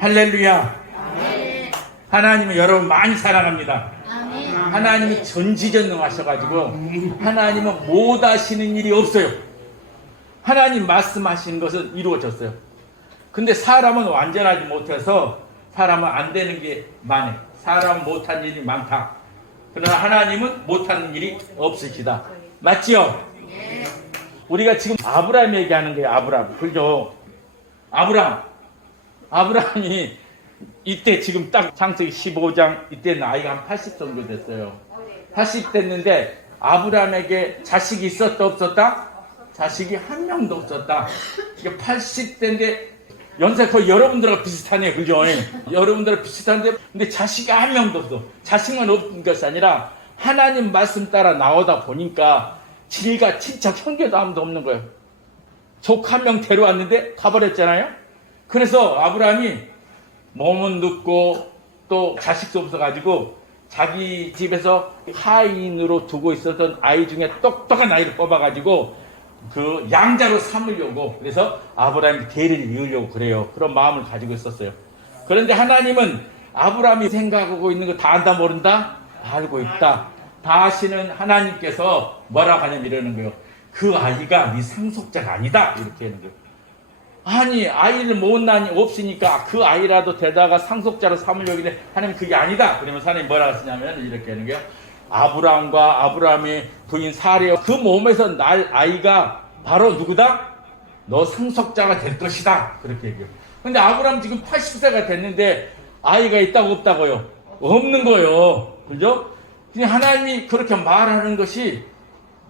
할렐루야. 아멘. 하나님은 여러분 많이 사랑합니다. 아멘. 하나님이 전지전능하셔가지고 하나님은 못하시는 일이 없어요. 하나님 말씀하시는 것은 이루어졌어요. 근데 사람은 완전하지 못해서 사람은 안 되는 게 많아요. 사람은 못한 일이 많다. 그러나 하나님은 못하는 일이 없으시다. 맞지요? 네. 우리가 지금 아브라함 얘기하는 거예요. 아브라함. 그죠? 아브라함이 이때 지금 딱 창세기 15장 이때 나이가 한 80 정도 됐어요. 80 됐는데 아브라함에게 자식이 있었다 없었다? 자식이 한 명도 없었다. 이게 80대인데 연세 거의 여러분들하고 비슷하네요. 그죠? 여러분들하고 비슷한데 근데 자식이 한 명도 없어. 자식만 없는 것이 아니라 하나님 말씀 따라 나오다 보니까 질과 친척 형제도 아무도 없는 거예요. 족 한 명 데려왔는데 가버렸잖아요. 그래서 아브라함이 몸은 늙고 또 자식도 없어가지고 자기 집에서 하인으로 두고 있었던 아이 중에 똑똑한 아이를 뽑아가지고 그 양자로 삼으려고 그래서 아브라함이 대리를 이으려고 그래요. 그런 마음을 가지고 있었어요. 그런데 하나님은 아브라함이 생각하고 있는 거 다 안다 모른다? 알고 있다. 다 아시는 하나님께서 뭐라고 하냐면 이러는 거예요. 그 아이가 네 상속자가 아니다. 이렇게 하는 거예요. 아니 아이를 못 낳으니 없으니까 그 아이라도 데다가 상속자로 삼으려고 해. 하나님 그게 아니다. 그러면 하나님 뭐라고 하시냐면 이렇게 하는 거예요. 아브라함과 아브라함의 부인 사레 그 몸에서 날 아이가 바로 누구다? 너 상속자가 될 것이다. 그렇게 얘기해요. 근데 아브라함 지금 80세가 됐는데 아이가 있다고 없다고요? 없는 거예요. 그죠? 그냥 하나님이 그렇게 말하는 것이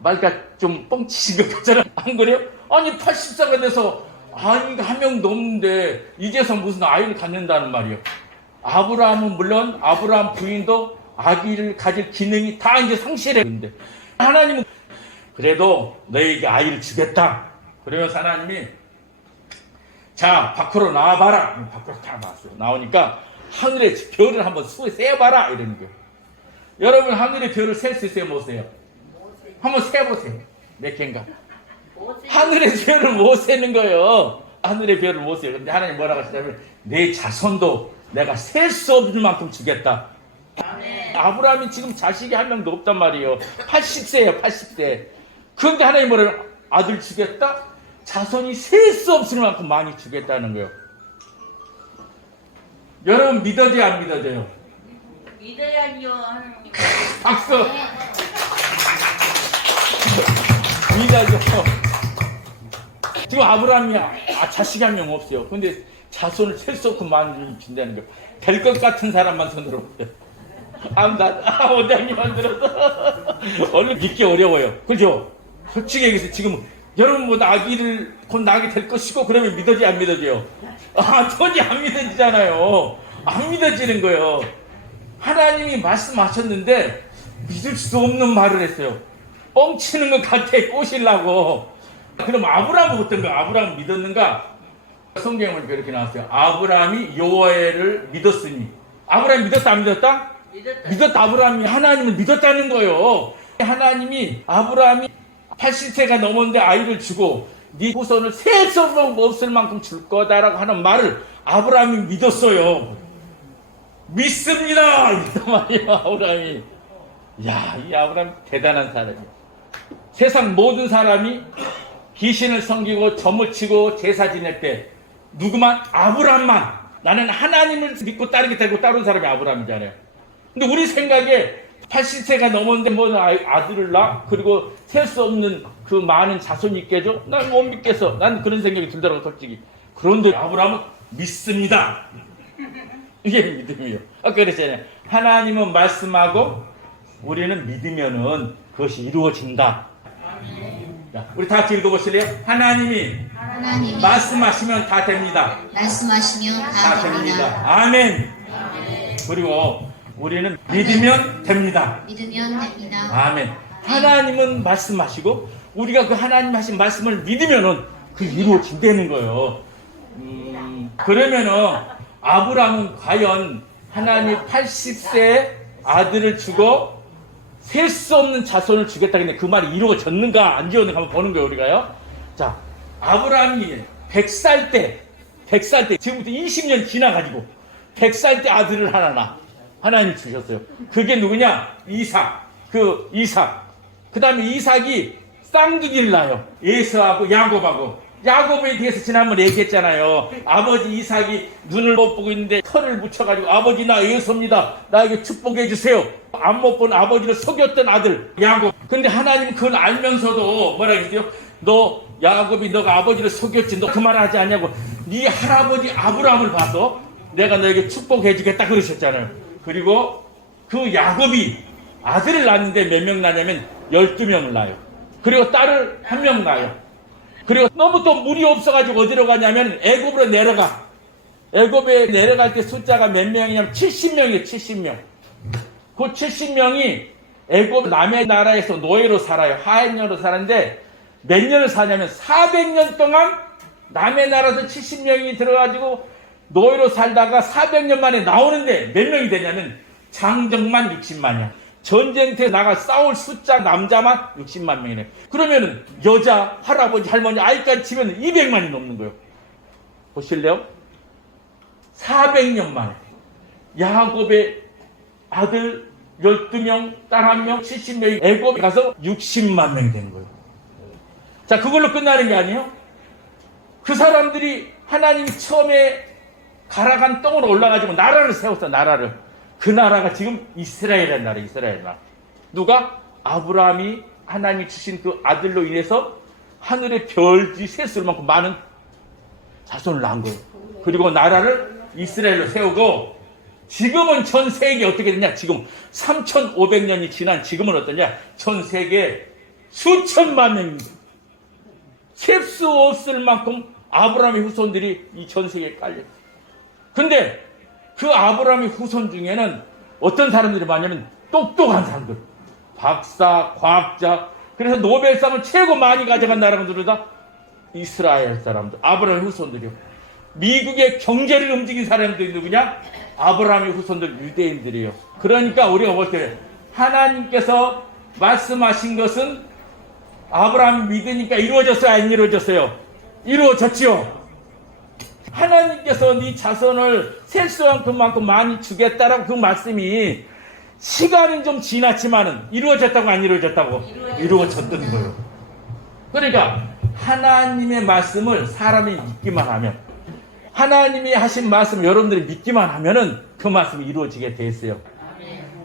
말까 좀 뻥치신 것 같잖아요. 안 그래요? 아니 80세가 돼서 아이가 한 명도 없는데 이제서 무슨 아이를 갖는다는 말이에요. 아브라함은 물론 아브라함 부인도 아기를 가질 기능이 다 이제 상실했는데 하나님은 그래도 너에게 아이를 주겠다. 그러면서 하나님이 자 밖으로 나와봐라. 밖으로 다 나왔어요. 나오니까 하늘의 별을 한번 세어봐라 이러는 거예요. 여러분 하늘의 별을 셀 수 있어요? 못 세요? 한번 세보세요. 몇 개인가? 하늘의 별을 못 세는 거예요. 하늘의 별을 못 세요. 근데 하나님 뭐라고 하시냐면 내 자손도 내가 셀 수 없을 만큼 주겠다. 아멘. 아브라함이 지금 자식이 한 명도 없단 말이에요. 80세예요. 80세. 그런데 하나님 뭐래요? 아들 주겠다? 자손이 셀 수 없을 만큼 많이 주겠다는 거예요. 여러분 믿어져요? 안 믿어져요? 믿어야죠 하나님. 박수! 믿어져. 지금 아브라함이 자식이 한 명 없어요. 근데 자손을 셀 수 없고 많이 준다는 거예요. 될 것 같은 사람만 손들어 보세요. 원장님만 들어서 얼른 믿기 어려워요. 그죠? 솔직히 얘기해서 지금 여러분보다 아기를 곧 낳게 될 것이고 그러면 믿어지 안 믿어져요? 전혀 안 믿어지잖아요. 안 믿어지는 거예요. 하나님이 말씀하셨는데 믿을 수 없는 말을 했어요. 뻥치는 것 같아 꼬시려고. 그럼 아브라함은 어떤가? 아브라함 믿었는가? 성경에 보니까 이렇게 나왔어요. 아브라함이 여호와를 믿었으니. 아브라함이 믿었다 안 믿었다? 믿었다. 아브라함이 하나님을 믿었다는 거예요. 하나님이 아브라함이 80세가 넘었는데 아이를 주고 네 후손을 셀 수 없을 만큼 줄 거다라고 하는 말을 아브라함이 믿었어요. 믿습니다. 이런 말이에요. 아브라함이. 야, 이 아브라함 대단한 사람이에요. 세상 모든 사람이 귀신을 섬기고 점을 치고 제사 지낼 때 누구만? 아브라함만 나는 하나님을 믿고 따르겠다고 따른 사람이 아브라함이잖아요. 근데 우리 생각에 80세가 넘었는데 뭐 아들을 낳아? 그리고 셀 수 없는 그 많은 자손이 있게 해줘? 난 못 믿겠어. 난 그런 생각이 들더라고 솔직히. 그런데 아브라함은 믿습니다. 이게 믿음이에요. 아까 그랬잖아요. 하나님은 말씀하고 우리는 믿으면은 그것이 이루어진다. 자, 우리 다 같이 읽어보실래요? 하나님이 말씀하시면 다 됩니다. 말씀하시면 다 됩니다. 아멘. 그리고 우리는 믿으면 됩니다. 믿으면 됩니다. 아멘. 하나님은 말씀하시고 우리가 그 하나님 하신 말씀을 믿으면은 그 이루어진다는 거예요. 그러면은 아브라함은 과연 하나님 80세 아들을 주고 셀 수 없는 자손을 주겠다 근데 그 말이 이루어졌는가 안 이루어졌는가 한번 보는 거예요 우리가요. 자, 아브라함이 100살 때 100살 때, 지금부터 20년 지나가지고 100살 때 아들을 하나 하나님이 주셨어요. 그게 누구냐? 이삭. 그 다음에 이삭이 쌍둥이를 낳아요. 에서하고 야곱하고. 야곱에 대해서 지난번에 얘기했잖아요. 아버지 이삭이 눈을 못 보고 있는데 털을 묻혀가지고 아버지 나 에서입니다. 나에게 축복해 주세요. 안 못 본 아버지를 속였던 아들 야곱. 근데 하나님은 그걸 알면서도 뭐라 그랬어요? 너 야곱이 너가 아버지를 속였지. 너 그 말 하지 않냐고. 네 할아버지 아브라함을 봐서 내가 너에게 축복해 주겠다 그러셨잖아요. 그리고 그 야곱이 아들을 낳는데 몇 명 낳냐면 12명을 낳아요. 그리고 딸을 1명 낳아요. 그리고 너무 또 물이 없어가지고 어디로 가냐면 애굽으로 내려가. 애굽에 내려갈 때 숫자가 몇 명이냐면 70명이에요. 70명. 그 70명이 애굽 남의 나라에서 노예로 살아요. 하인녀로 사는데 몇 년을 사냐면 400년 동안 남의 나라에서 70명이 들어가지고 노예로 살다가 400년 만에 나오는데 몇 명이 되냐면 장정만 60만이야. 전쟁터에 나가 싸울 숫자 남자만 60만 명이네. 그러면은 여자, 할아버지, 할머니, 아이까지 치면 200만이 넘는 거예요. 보실래요? 400년 만에 야곱의 아들 12명, 딸 1명, 70명이 애굽에 가서 60만 명이 되는 거예요. 자, 그걸로 끝나는 게 아니에요. 그 사람들이 하나님이 처음에 가라간 땅으로 올라가지고 나라를 세웠어. 나라를. 그 나라가 지금 이스라엘이라는 나라. 이스라엘 나라. 누가? 아브라함이 하나님이 주신 그 아들로 인해서 하늘의 별이 셀 만큼 많은 자손을 낳은 거예요. 그리고 나라를 이스라엘로 세우고 지금은 전 세계에 어떻게 되냐? 지금 3,500년이 지난 지금은 어떠냐? 전 세계에 수천만 명, 셀 수 없을 만큼 아브라함의 후손들이 이 전 세계에 깔려. 근데 그 아브라함의 후손 중에는 어떤 사람들이 많냐면 똑똑한 사람들. 박사, 과학자. 그래서 노벨상을 최고 많이 가져간 나라가 누구다? 이스라엘 사람들. 아브라함의 후손들이요. 미국의 경제를 움직인 사람들이 누구냐? 아브라함의 후손들 유대인들이에요. 그러니까 우리가 볼 때 하나님께서 말씀하신 것은 아브라함이 믿으니까 이루어졌어요? 안 이루어졌어요? 이루어졌지요. 하나님께서 네 자손을 셀 수 없을 만큼 많이 주겠다라고 그 말씀이 시간은 좀 지났지만은 이루어졌다고 안 이루어졌다고? 이루어졌던 거예요. 그러니까 하나님의 말씀을 사람이 믿기만 하면, 하나님이 하신 말씀 여러분들이 믿기만 하면은 그 말씀이 이루어지게 돼 있어요.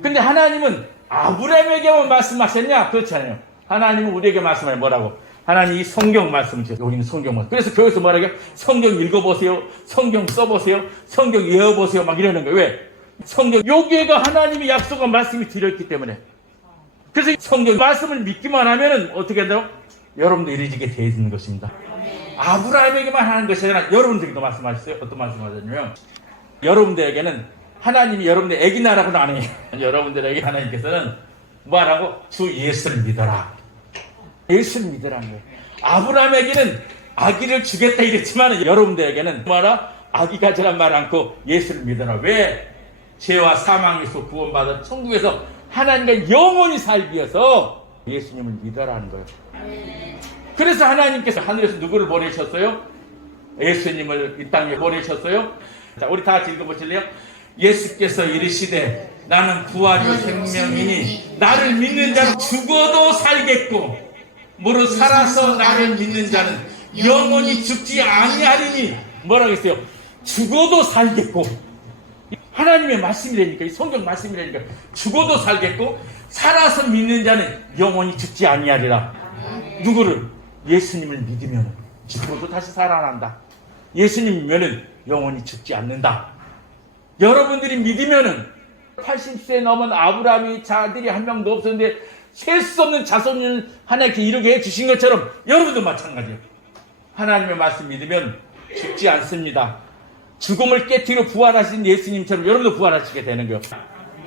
근데 하나님은 아브라함에게만 말씀하셨냐? 그렇잖아요. 하나님은 우리에게 말씀하면 뭐라고? 하나님 이 성경 말씀을 주세요. 여기는 성경 말씀. 그래서 교회에서 뭐라고요? 성경 읽어보세요. 성경 써보세요. 성경 외워보세요. 막 이러는 거예요. 왜? 성경, 여기에가 하나님이 약속한 말씀이 들어있기 때문에. 그래서 성경 말씀을 믿기만 하면은 어떻게 돼요? 여러분도 이루어지게 되어 있는 것입니다. 아브라함에게만 하는 것이 아니라 여러분들에게도 말씀하셨어요. 어떤 말씀하셨냐면 여러분들에게는 하나님이 여러분들 애기 나라고는 안 해요. 여러분들에게 하나님께서는 뭐라고? 주 예수를 믿어라. 예수를 믿으라는 거예요. 아브라함에게는 아기를 주겠다 이랬지만 여러분들에게는 뭐라? 아기 가지란 말 않고 예수를 믿어라. 왜? 죄와 사망에서 구원받아 천국에서 하나님과 영원히 살기 위해서 예수님을 믿어라는 거예요. 그래서 하나님께서 하늘에서 누구를 보내셨어요? 예수님을 이 땅에 보내셨어요. 자, 우리 다 같이 읽어보실래요? 예수께서 이르시되 나는 부활이요 생명이니 나를 믿는 자는 죽어도 살겠고 무릇 살아서 나를 믿는 자는 영원히 죽지 아니하리니. 뭐라고 했어요? 죽어도 살겠고. 하나님의 말씀이라니까, 이 성경 말씀이라니까. 죽어도 살겠고 살아서 믿는 자는 영원히 죽지 아니하리라. 누구를? 예수님을 믿으면 죽어도 다시 살아난다. 예수님 믿으면 영원히 죽지 않는다. 여러분들이 믿으면은 80세 넘은 아브라함이 자들이 한 명도 없었는데 셀 수 없는 자손을 하나님께 이루게 해주신 것처럼 여러분도 마찬가지예요. 하나님의 말씀 믿으면 죽지 않습니다. 죽음을 깨뜨리고 부활하신 예수님처럼 여러분도 부활하시게 되는 거예요.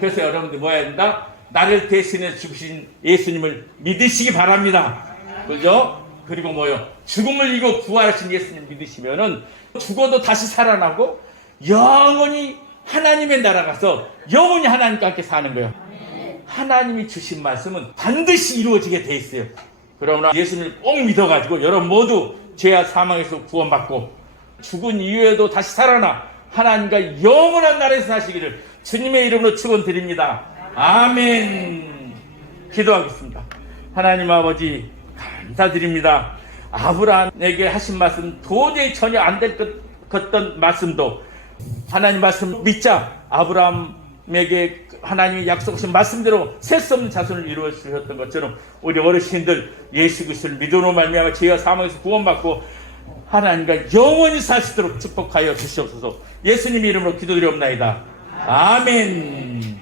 그래서 여러분들 뭐 해야 된다? 나를 대신해 죽으신 예수님을 믿으시기 바랍니다. 그죠? 그리고 뭐요? 죽음을 이기고 부활하신 예수님 믿으시면은 죽어도 다시 살아나고 영원히 하나님의 나라 가서 영원히 하나님과 함께 사는 거예요. 하나님이 주신 말씀은 반드시 이루어지게 돼 있어요. 그러나 예수님을 꼭 믿어가지고 여러분 모두 죄와 사망에서 구원받고 죽은 이후에도 다시 살아나 하나님과 영원한 나라에서 사시기를 주님의 이름으로 축원드립니다. 아멘. 기도하겠습니다. 하나님 아버지 감사드립니다. 아브라함에게 하신 말씀 도저히 전혀 안 될 것 같던 말씀도 하나님 말씀 믿자 아브라함에게 하나님이 약속하신 말씀대로 셀 수 없는 자손을 이루어 주셨던 것처럼 우리 어르신들 예수 그리스도를 믿음으로 말미암아 죄와 사망에서 구원받고 하나님과 영원히 사시도록 축복하여 주시옵소서. 예수님 이름으로 기도드리옵나이다. 아멘.